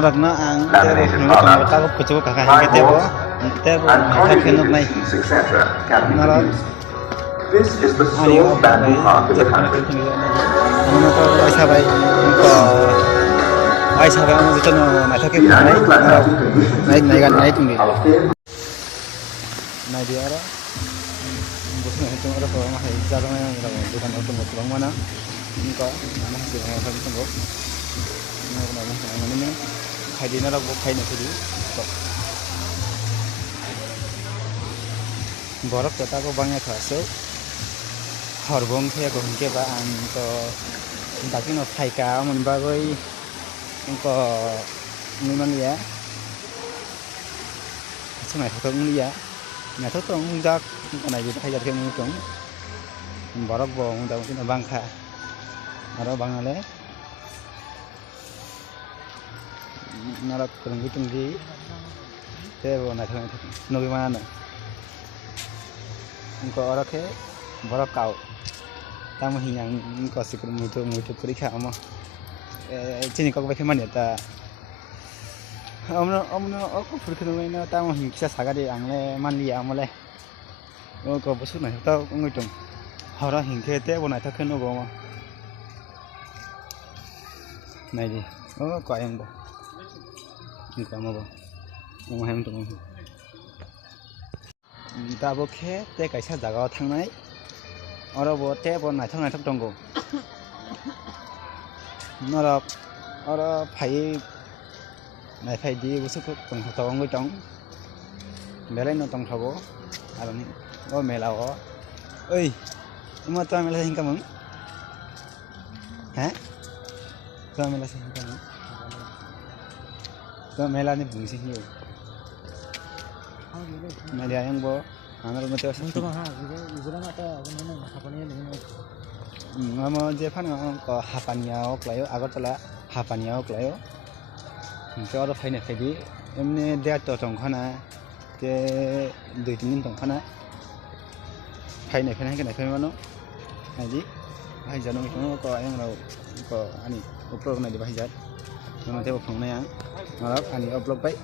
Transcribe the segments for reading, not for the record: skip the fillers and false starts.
narakna ang tebo nunggu tago pucuk kakak hingga tebo natak kenuk nai narak ayo bai jepana kenuk nai anu ko aisa bai ko aisa bai anu jetono natak kenuk nai narak naik naik tunggu naik dia ara bosnya itu ara ko mahai jaga mana narak dukan auto motor mana ko mana sih orang tunggu ini kayak dina ragu kayak nasi borok kita ko bangnya kaso horbong kayak ko hingke ba ang to tapi no kai ka mun bagoi ko niman ya semai to ngi ya na to ngdak kana ji kai jat ke mu tong borok bo ngda tin bang kha aro bangale narak tinggi tebo na thang nogi mana engko ora ke borok kau tamu hinyang engko sikur mutu periksa ama chini kok bae mane ta omno aku periksa na tamu hingsa sagade angle manli amole ko bosu na ta ngitung hara hingke tebo na thak no go ma nai di ko ayang ba ini kamu apa? Mau hem tuh. Tapi khe teh kaisa jaga thang nai. Orang buat teh buat naik thang tunggu. Narak orang phai naik phai di busuk tong tong tong. Melai no tong thabo. Alam oh melau. Oi, cuma tuh melau sing kamu? Hah? Tuh melau sing kamu? तो मेला ने बुंसी ही हो मेले आयंग बो honour मते तो हां गुजरा माता बने हापानी ने हम जे फान को हापानियाव क्लायो आगरतला हापानियाव क्लायो जरो फाइने फाइदि एमने डेट तंखाना के 2-3 दिन तंखाना फाइने फाइने के मानो आदि भाई जानो को आयंग राव को आनी उपयोग नादि भाई जात नोंते फंनाया malah ani upload baik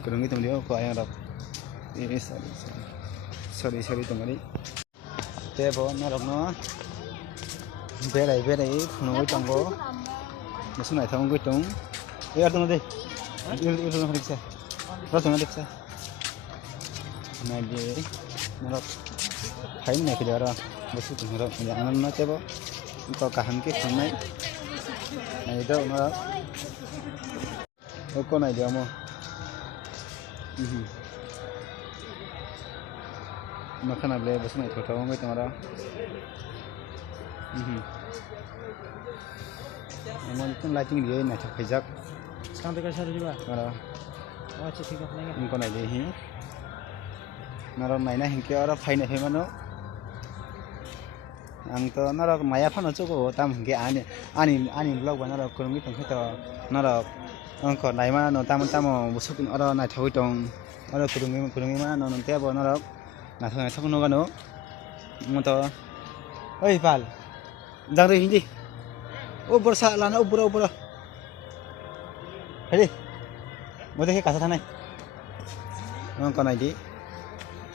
kurang itu dia kok yang rap ini sorry teman-teman tebo narok no berai phunoi tanggo musun ai thang gutung ya tong de il no riksa rasong riksa nagi narok hain ne ke jara musu narok jangan na tebo ko kahan ke phunai nai do narok Oko na dia mo. Makan able bos na thota ngai tamara. Amon tun lighting dia na thak sekarang dekat sana juga. Ara. Oh ठीक है अपने इनको ना दे ही. Naro naina hingke ora faina he mano. Ang to naro maya phano chuko tam hingke ani blog ba naro kurungi tongkhe to naro angko nai mana no tamo busuk ora nai thoi tong ora kurungi mana no te bo narok na thoi thok no gano moto oi pal jangre hindi o borsa lana o bura hedi mo dekhe kasa thanai angko nai di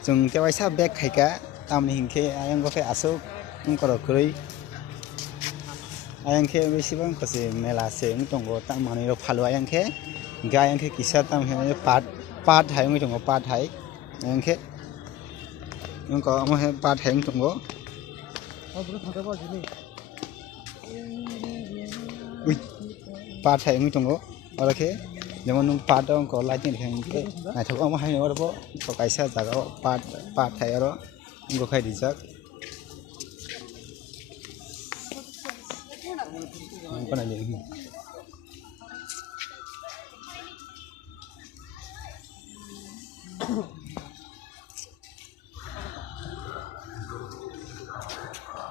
jung te waisa bag khaika tamni hingke ayang go fe asuk angko ro krui ayang ke besibang kasi mela se ungtongo tang mani ro phalu ayang ke ga ayang ke kisa tam he pat hai ungtongo pat hai ayang ke ungko amo he pat hai ungtongo ui pat hai ungtongo ora ke jemon nung pat ungko lighting ke na thok amo hai ora bo ko kaisa jaga pat hai aro ungko khai dijak apa nanya ini?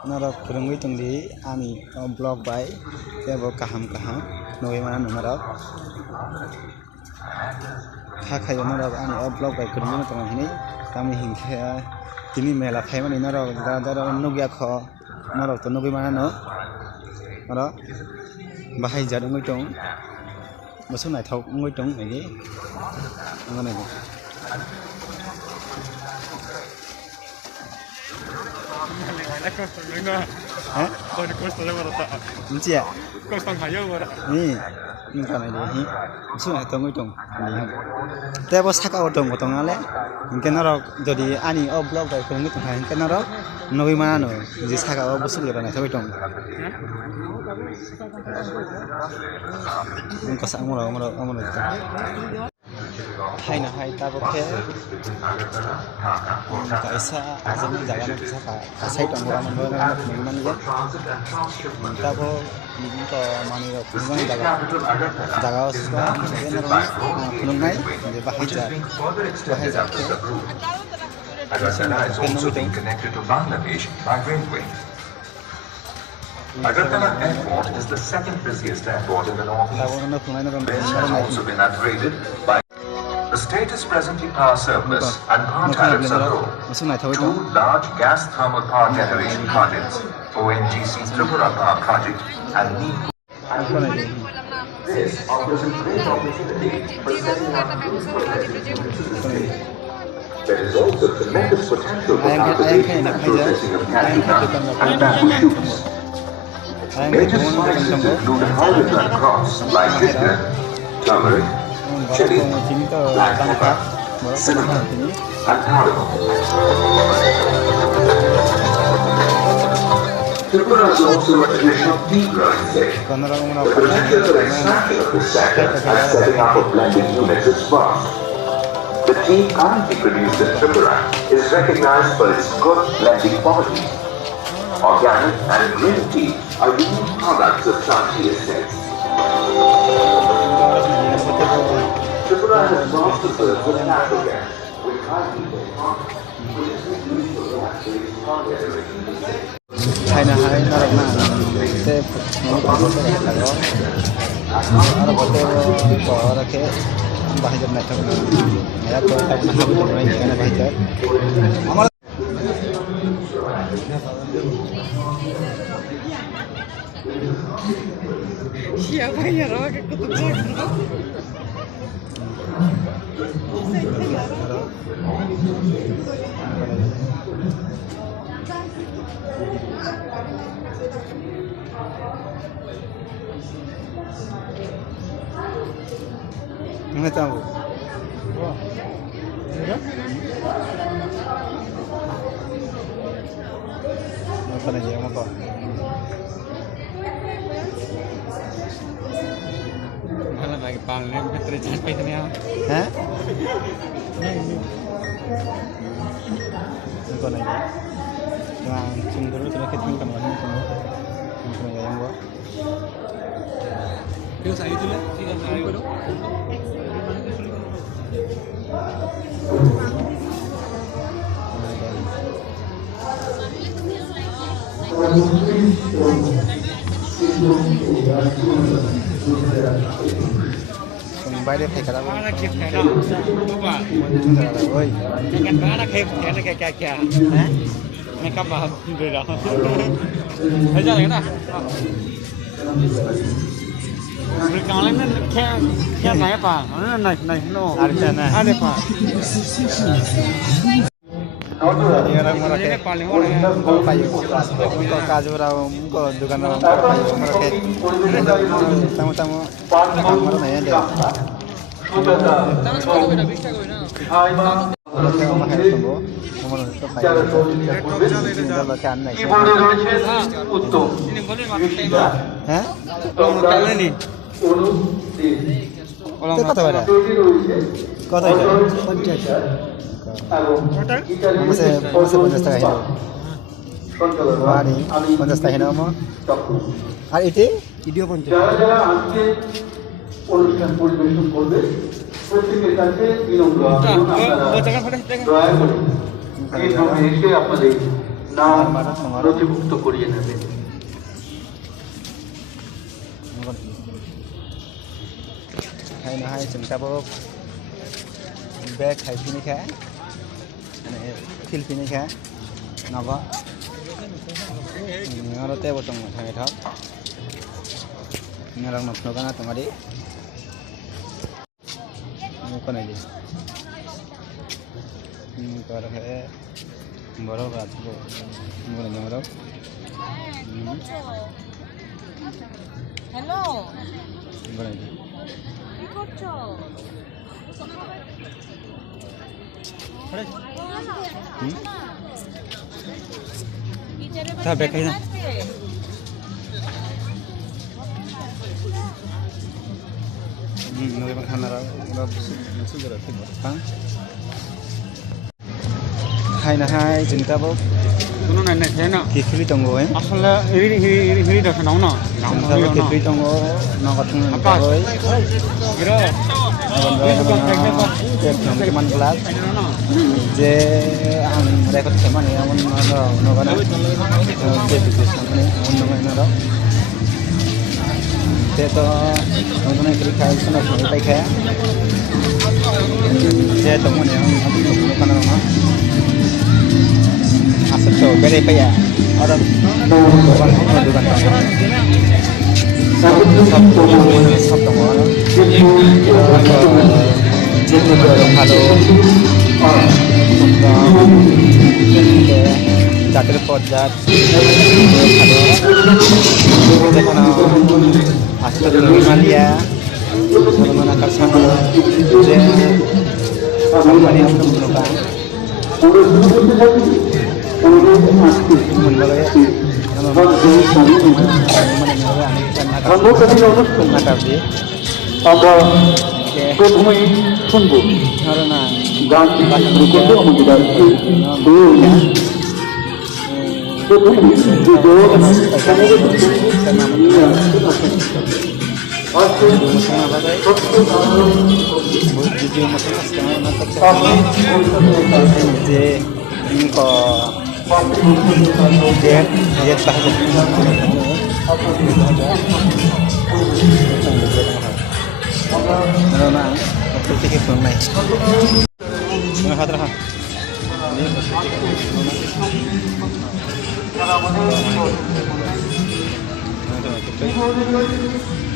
Nara kurang itu di ani blog by, dia bawa kaham, noy mana nara, hak kayu nara ani blog by kurang itu tengah ini, kami hingga ini melah kayu mana nara, dara nugia kho, nara tu nugi mana no. Ora bahai jadung itu số này thâu ngôi trống này cái con này hả? Đúng chưa? Nih, ini kan ini. Số này thâu ngôi trống này không? Tapi bos hak ở trống của trống ale, mungkin orang jadi ani blog dari trống itu kan, mungkin orang noi mana no, jadi hak ở bos itu kan thâu trống. Mungkin sang mula itu. Hay na hay ta bokeh kaisa azam jaga na bisa ka sai tong orang mana mana ya ta bo ini to mani ro kungan jaga suka ini ro kungai je bahija Agartala is also being connected to Bangladesh by railway. Agartala Airport is the second busiest airport in the northeast. This has also been upgraded by the state is presently power surplus and power tariffs are low. Two large gas thermal power generation projects, ONGC Tripura Power Project and NEEP. This offers a great opportunity for setting up new projects. There is also tremendous potential for cultivation and processing of cashew nuts and bamboo shoots. Major spices include hydroplant crops like ginger, turmeric, chili, black pepper, cinnamon, and cardamom. Tripura is also a traditional tea growing state. The particular expansion of this sector and setting up of blending units is vast. The tea currently produced in Tripura is recognized for its good blending quality. Organic and green tea are unique products of Shanti estates. Tripura has vast reserves of natural gas, which highly hay na hay na rak na te mau pa ko te ka ro ara ko te ko ra ke bahaya na ta ya to ta na ha ko ni kana bahaya amar siapa ya ro ke kutub jak nggak tahu. Apa aja yang apa? Malah lagi panen terjadi ini ya. Hah? Apa lagi? Yang cenderung sudah kita kemarin semua. Mungkin yang gua. Itu saya itu lah, tidak saya itu. Bayar deh kalau mana kip kena, coba. Oi, kan mana kip kena kayak mereka paham beda. Aja lagi na. Berkalan kan kayak naik apa? Naik no. Ada apa? Jadi orang mereka paling orang kalau payu, kalau kaju orang kalau dukan orang payu mereka tamu-tamu mana ya deh. Kata berapa? Kata itu? Masih 50 টাকা Hino ওয়ানি 50 টাকা Hino আর এটি video 50 যারা আজকে অনুষ্ঠান পরিবেশন করবে প্রত্যেকের কাছে বিনম্র দয়া করে এই সময় এসে আপনাদের নাম নথিভুক্ত করিয়ে নেবেন hay là hay chúng ta có bag hay pin khá này pin khá nó có nó teo vào trong thằng thóc nó đang nộp nó cái tầm đi Panai je. Kalau kayak baru kat tu, mungkin yang baru. Hello. Panai je. কি করছো? Tak bekai na. Nabi makan nara, nasi berat tu berapa? Hai na hai, cinta bo. Kuno nene kena. Kifli tunggu eh. Asal hiri dah senang na. Cinta bo kifli tunggu, nak katong boy. Kira. Teman kelas. Je ang rekod teman ya, mun no kana. Je bisnis ni, mun no kana. Teto, nonton kiri kai sana sampai kai. Je teman yang no kana mah. Asal coba beri apa ya? Orang dukan sab orang. Jadi kalau jatir pojat kalau asal dari Malia mana kersan je Malia untuk menukan menbalai প্রথমেই শুনব গান রেকর্ডে আমাদের Nah, waktu tiket tunai. Mana hadir ha? Ini